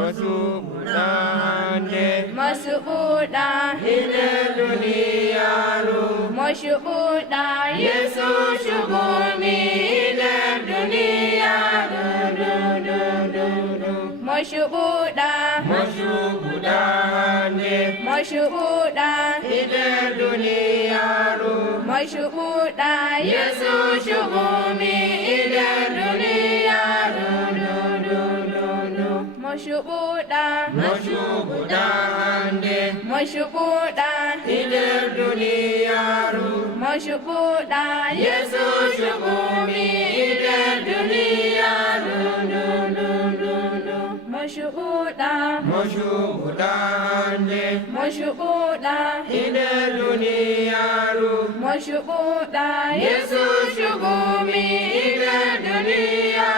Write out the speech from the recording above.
Masubudane Masubuda Ile dunia ru Mashubuda Yesu shubumi Ile dunia Mashubuda Masubudane Mashubuda Ile dunia ru Mashubuda Yesu shubumi Ile dunia Mashubuda Masubudane Mashubuda Ile dunia ru Mashubuda Yesu shubumi Ile dunia Mashubuda Masubudane Mashubuda Ile dunia ru Mashubuda Yesu shubumi Ile dunia